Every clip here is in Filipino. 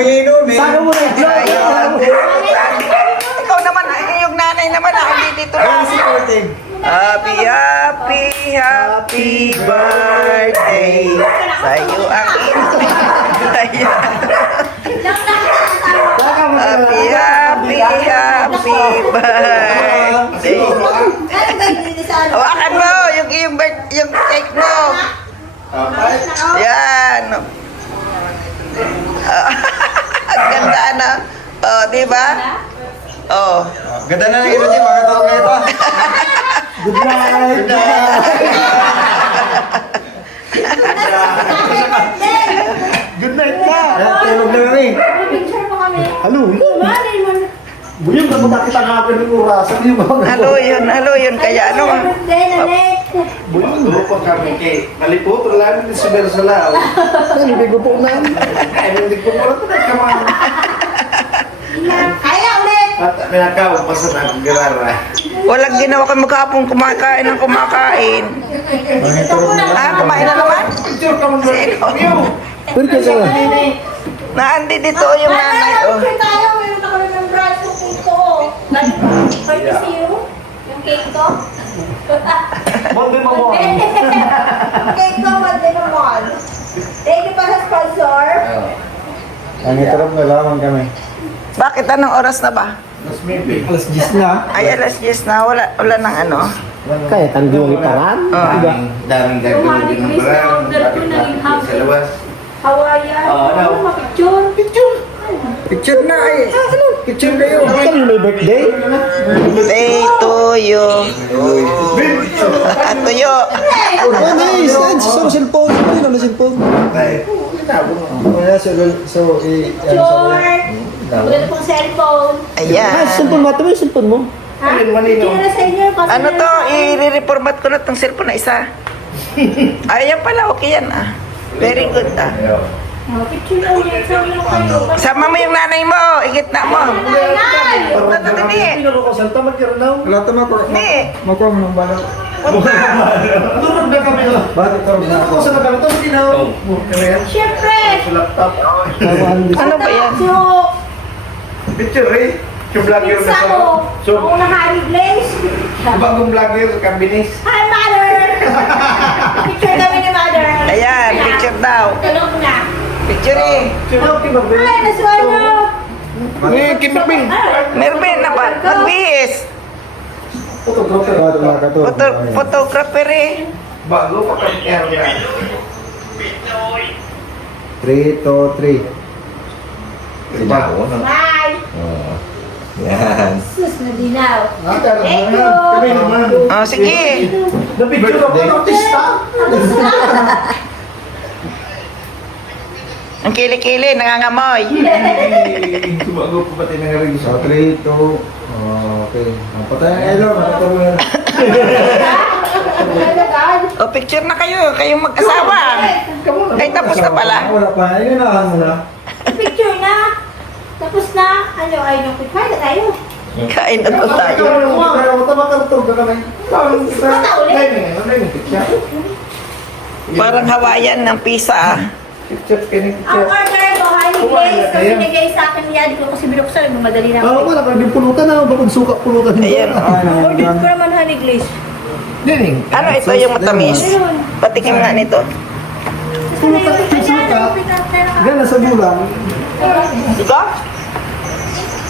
umiinom eh. Saka mo na Ayun. Ikaw naman, yung nanay naman, hindi dito Ayun lang. si Corting. Happy, happy, happy birthday. Sa'yo ang Ayan. Happy, happy, happy birthday. Hawakan mo yung cake mo. Yan. Ang ganda na. Oh, di ba? Oh. Ganda na ng energy, makatulog na ito. Good night! Good night na! Tulog na kami. Picture mo kami. Halo! Malay mo na. Buyong na makakita nga ako ng orasan yung mga... Halo yun. Kaya ano? Birthday na net. Buyong! Lupa kami kay Maliputo lang din sa Bersalao. Ano, bigo po na. Ay, hindi ko mo na kaman. Kaya ulit. At minakaw pa sa naggarara. Walang ginawa kang maghapong kumakain ng kumakain. Kumain na naman? Picture ka mo Sino? Pero kasi nga. Naandi dito yung nanay. Oh. Tayo, mayroon na kami ng branch ng cake ko. Courtesy you. Yung cake ko. Monday mo mo. Cake ko, Monday mo mo. Thank you pa sa sponsor. Ang itarap na lamang kami. Bakit anong oras na ba? Mas maybe. Alas 10 na. Ay, alas 10 na. Wala nang ano. Kaya tanggung itaran. Diba? Daming gagawin ng barang. Bakit natin sa lawas? Hawaiian. Ano? Mapicture. Picture na ay. Picture kayo. Kami may birthday. Say to you. At tuyo. Oh, nice! So, cellphone. Ano na cellphone? Ay, Kaya so, Picture. Wala pong cellphone. Ayan. Cellphone mo. Ito ba yung cellphone mo? Ha? Picture na sa inyo. kasi Ano to? meron- I-reformat ko na itong cellphone na isa. Ayan pala. Okay yan ah. Very good ah. Oh, picture na ulit. Sabi mo kayo. Sama mo yung nanay mo. Igit na mo. Nanay! Ni. Pinalo ko salta magkaranaw. wala ito Ni. makuha mo ng bala. Turun na kami. Bakit itarap na ako? Ako sa magkaranaw. Tapos ginaw. Siyempre! sa laptop. Ano ba yan? So, Picture eh. Yung vlogger na pinsa sa... ko. So, Ako na Harry Blaze. bagong vlogger, kambinis. Hi, Mother! Picture kami ni Mother. Ayan. Picture daw. Tulog na. Picture eh. Hi, nasuwano! Eh, Kimberly. Mervin, magbihis. Photographer. Bakit makatulog? Photographer eh. Bago pa kami na. 3, 2, 3. Bago na. Hi! Yan. Sus, nadinaw. Thank you! Kami naman. Oh, sige. Na-picture ako ng artista. Ang kili-kili, nangangamoy. Bago pa pati nangaring So, 3, 2. Okay. Patay ang ilaw. Nakatulog na. O, picture na kayo. Kayong mag-asawa. Ay, tapos na pala. Wala pa. Ayun na. Ano na? Picture na! Tapos na! Ano, ay, nung picture na tayo. Kain na po tayo. Parang Hawaiian ng pizza ah. Picture ka ni Ang order ko, Harry Blaze, kasi binigay sa akin niya. Di ko kasi binuksan, madali na Ah, ako. wala ka din pulutan na. Bakit suka pulutan? Ayan. Order ko naman Honey Glaze. Dining. Ano ito yung matamis? Patikim nga nito. Pulutan yung suka. Gana sa bulang. Diba?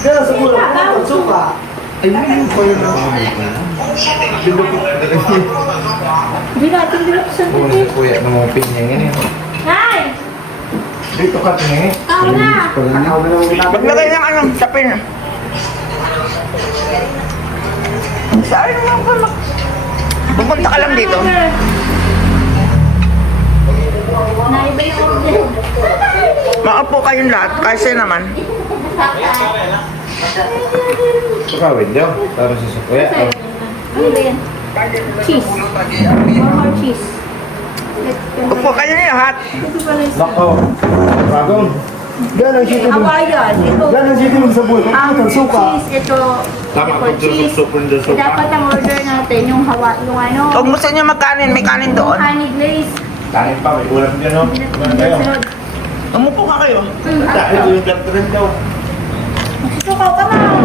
Gana sa bulang. Pulutan suka. Ay, yun po yun. Hindi natin binuksan ko. Kung si kuya ng mga pinya ngayon. Hi! Dito ka tingin. Tao na! Maglagay ng ano, tapin. Saan naman po? Pupunta ka lang dito. Naiba yung order. Makaupo kayong lahat kasi naman. Pakawin daw. Para sa kuya. Ano ba yan? Cheese. More cheese. Upo kayo lahat. Ito pala yung Nako. Bagong. Gana ang sito mo. Hawaiian. Ito. Gana ang sito mo sa bulang. Ang Pulutan suka. cheese, ito. Tama Ito kung cheese. susupin doon suka. Dapat ang order natin, yung yung ano, Kung gusto nyo magkanin, may kanin doon. honey glaze. Kanin pa, may ulam dyan no? Ulam kayo. Sunod. Umupo ka kayo. Ito yung gatrin daw. Susukaw ka na.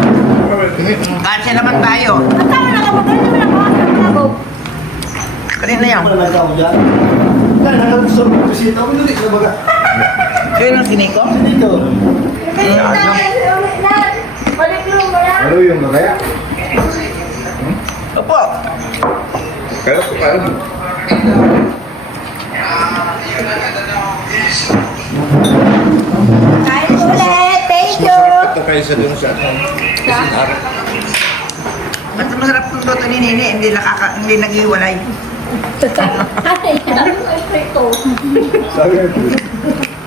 Kasi naman tayo. Ang tama na ka mo. Ganyan naman ako. Ako. Kanina yan. Ano na ikaw dyan? Dahil nakagusto mo bisita ko, nulit na baga. Kayo nang siniko? Dito. Balik mo mo yan. Ano yung bagaya? Opo. Kaya ko kayo. Kain ulit. Thank you. Ito kayo sa dun sa Mas masarap kung toto ni Nini, hindi naghiwalay. Ano yan? Ay, prito. Sabi ko.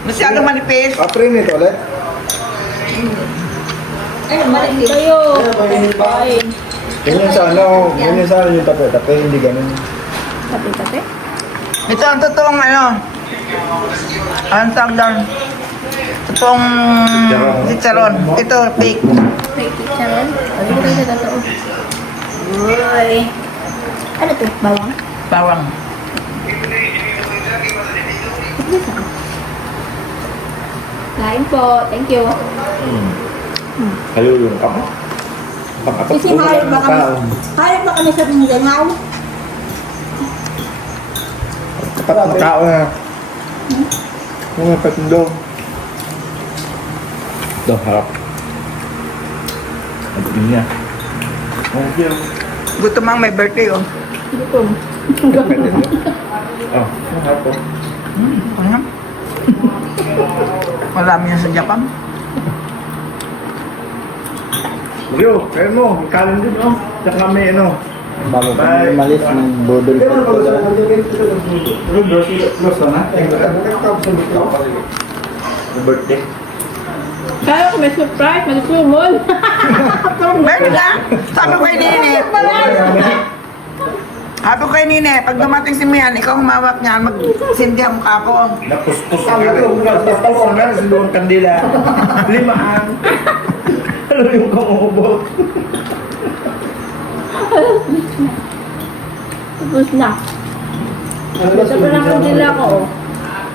Masyadong manipis. Apre nito ulit. Ay, balik kayo. Kain. Ganyan sana yung tape, hindi ganun. Kape-kape. Ito ang totoong ano. Ang tawag doon. Totoong chicharon. Ito, fake. May chicharon. Ano ko tayo sa totoo? Uy. Ano to? Bawang? Bawang. Kain po. Thank you. Kayo yung kamo. Kasi hayop ba kami? Hayop ba kami sa Mindanao? Tao na. Mga patindog. Ito, harap. Ang gabi niya. Okay. Gusto mang may birthday, oh. Gutom. Oh, harap po. Ano? Marami yan sa Japan. Yo, kayo mo, kanin din, oh. Tsaka may ano. Bago Bye. kami malis ng bodol ko. Birthday. Kaya ko may surprise. May sumol. Meron na. Sabi ko kay Nini. Sabi ko kay Nini, pag dumating si Mian, ikaw humawak niya, magsindi ang mukha ko. Napuspos ang napuspos na sa luwang kandila. Limaan. Ano yung kamubot? Tapos na. Ito pa lang ang dila ko, oh.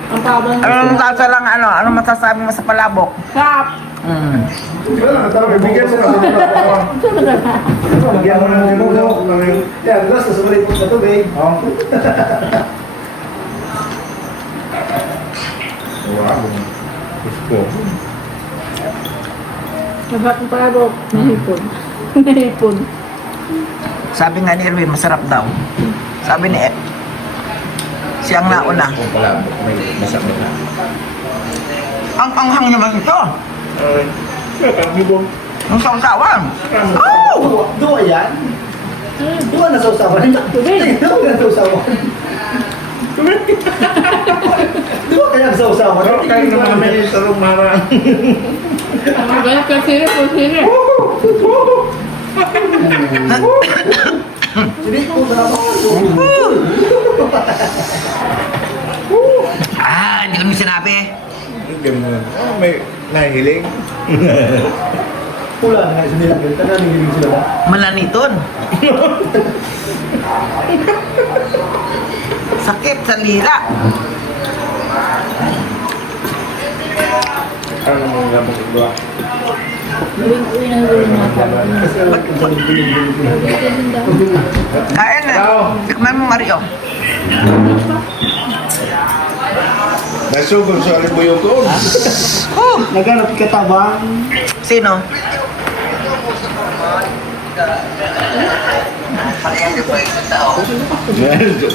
Ang tabang Ano nang tasa lang, ano masasabi mo sa palabok? Kap. Bigyan mo Bigyan mo ng limuno. Yan, gusto sumali po sa tubig. Oh. Wow. Gusto. Sabat ng palabok. Nahipon. Nahipon. Sabi nga ni Erwin, masarap daw. Sabi ni Ed. Siyang nauna. Kung pala, may masakit na. Ang anghang naman ito. Ay, kami po. Ang sausawan. Oh! Dua yan? Dua na sausawan. Dua na sausawan. Dua kaya sausawan. Pero kayo naman may sarong marang. Ang galit ka siri po siri. Hindi ko drama. Hindi kami sinabi. Ganun. Oh, may nahihiling. Pula na nga sa nila. Tanan hiling sila ba? Malaniton. Sakit sa lira. Ano mong gamang iba? Uwi na uwi na Kain na. Tikman mo, Mario. Nasugod sa alibuyo ko. Oh! Naganap ka tabang. Sino?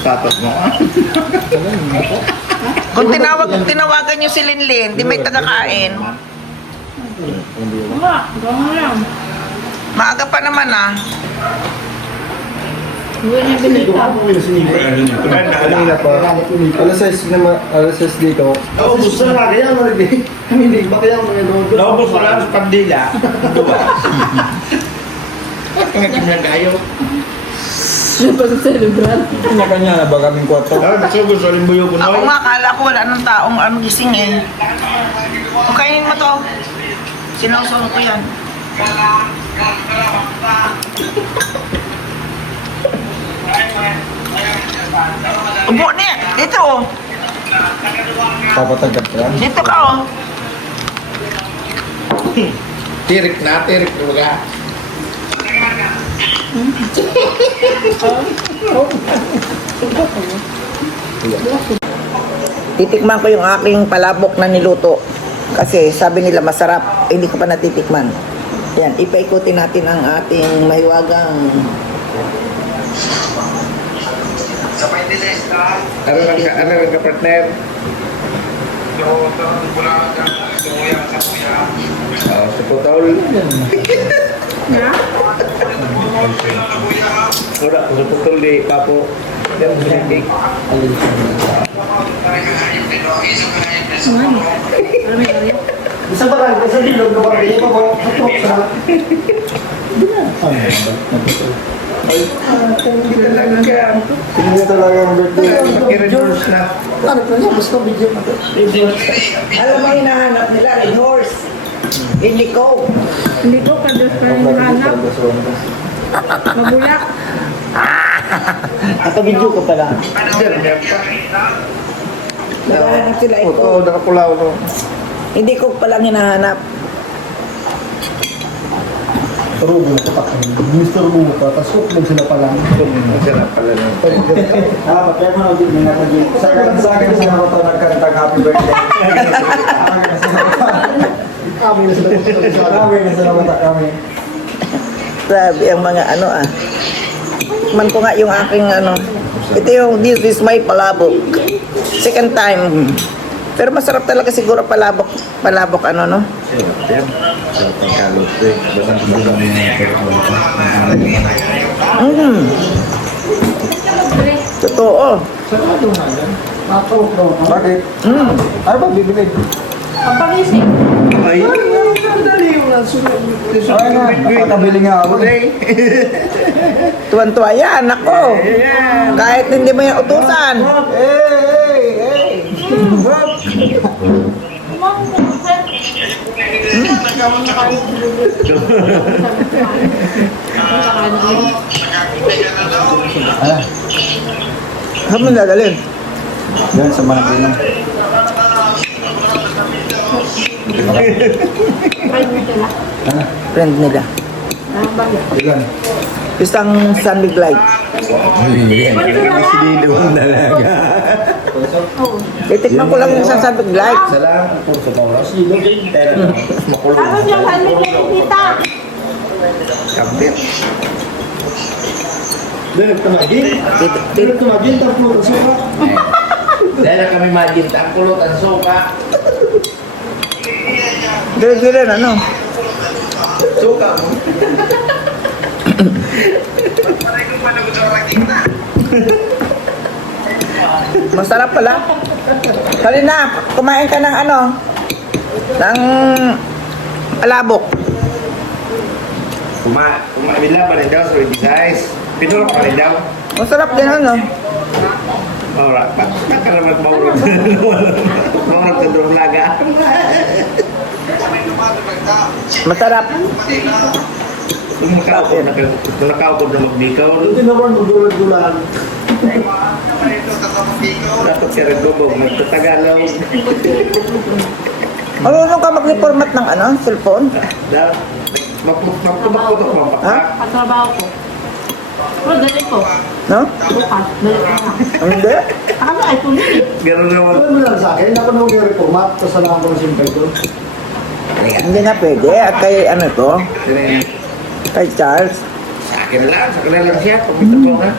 Tatas mo. Kung tinawagan niyo si Linlin, di may tagakain. Gawin lang. Maaga pa naman ah. Uwi na binita. Kanina pa. Alas 6 naman, alas 6 dito. Naubos na nga, kaya mo rin. Hindi ba kaya mo rin? Naubos na lang sa pandila. Ito ba? Kanya kayo. Pag-celebran. Kanya-kanya na ba kaming kwarto? Nasugod sa alibuyo ko. Ako nga, akala ko wala nang taong gising eh. O kainin mo to. Sinausaw ko yan. Ubo niya. Dito oh. Papatagkat ka. Dito ka oh. Tirik na mga. Titikman ko yung aking palabok na niluto. Kasi sabi nila masarap, hindi ko pa natitikman. Yan, ipaikutin natin ang ating mahiwagang Ano lang ka partner? Sa putol. Wala, sa putol di papo. Yan, sinig. Isa ba lang? Isa bilog na ba? Hindi pa po. Hatok sa... Hindi talaga. Hindi talaga ang birthday. Mag-reverse na. Ano pa niya? Basta video na to. alam mo hinahanap nila, red horse. Hindi ko. Hindi ko pa Diyos pa rin hanap. Mabulak. At video ko pala. Naghahanap sila ito. Oo, nakapulaw no. Hindi ko palang hinahanap. Rubo na tatak. Mr. Rubo pa. Tapos huklog sila pa lang. Masarap pala na. Kaya mo din na naging. Sa akin sa mga to nagkantang happy birthday. Kami na sila. Kami na sila mata kami. Grabe ang mga ano ah. Man ko nga yung aking ano. Ito yung this is my palabok. Second time. Pero masarap talaga siguro palabok. Palabok ano no? Yan. Sa pagkalot eh. Basang-basang Totoo. Bakit? Ano ba bibili? Ang pangisip. Ay, dali yung nasulat. Ay nga, nakakabili nga ako. Tuwan-tuwa yan, ako. Kahit hindi mo yan utusan. Saan mo dadalhin? Yan sa mga pinang. Friend nila. Ilan? Isang sunbig light. Sinilong talaga. Titikman ko lang yung isang sunbig light. Salamat po sa Paulos. Pero makulong. Tapos yung halit na yung tita. Kapit. Dahil tumagin. Dahil tumagin, tapos ang suka. Dahil kami maging ang kulot ang suka. Dire-dire ano. Suka mo. Masarap pala. Kanina, kumain ka ng ano? Ng alabok. Kumamila pa rin daw sa size. Pinulok pa rin daw. Masarap din ano. Ora, nakaramat maurot. Maurot sa drumlaga. Masarap. Nakao ko na magnikaw. Hindi naman magulad-gulan. Dapat siya rin gubog. Nagtatagalaw. Marunong ka mag-reformat ng ano, cellphone? Magputok mo pa. Ha? Katrabaho ko. Pero dali ko. No? Bukas. Dali ko na. Hindi. Ano ay tuloy. Ganun naman. Ano mo lang sa akin? Ako na mag-reformat. Tapos alam ko ng simple ko. Hindi na pwede. At kay ano to? Kay Charles. Sa akin lang. Sa akin lang siya. Pagkita ko nga.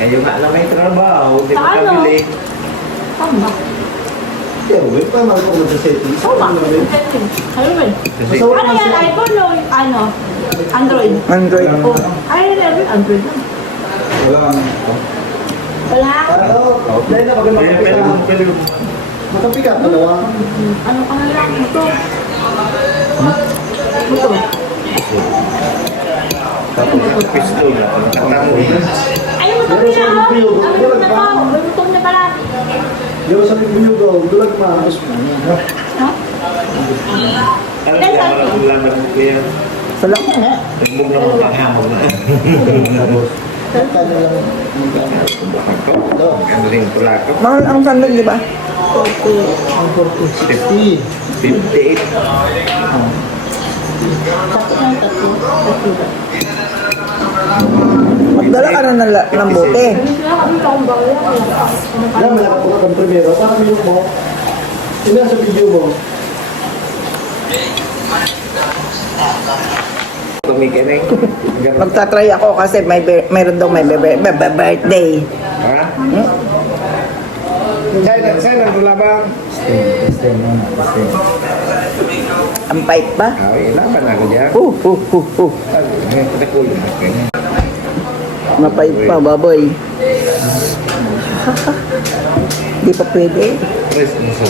Kayo nga lang may trabaho. Hindi Sa mo ano? kabili. Tama. Kaya wait pa naman ko sa setting. Tama. Kayo rin. Kasi Ano yan? iPhone o ano? Android? Android. Oh. Ay, never Android lang. Wala nga. Wala. Dahil na pag pwede makapikat, dalawa. Ano ka na lang? Ito. Ito. pisto na. Tatamo. Ay, mo ito niya ako. Ano na to? Lutong na pala. Di ba sabi ko nyo daw, dulag maas mo. Ha? Alam niya, maraming lang na po yan. Salamat nga. Nagmug na mga hamog na. Kanya lang Ano rin pula ko? Mahal ang sandal, di ba? 50. 58. Magdala ka na ng bote. Yan, malapit ko kang primero. Parang yung mo. Ina sa video mo. Kumikinig. Magta-try ako kasi mayroon daw may birthday. Ha? Saan ang tulabang? Ang pait ba? Ay, laban ako dyan. Patakul. Mapait pa, baboy. Di pa pwede. Tres mo sa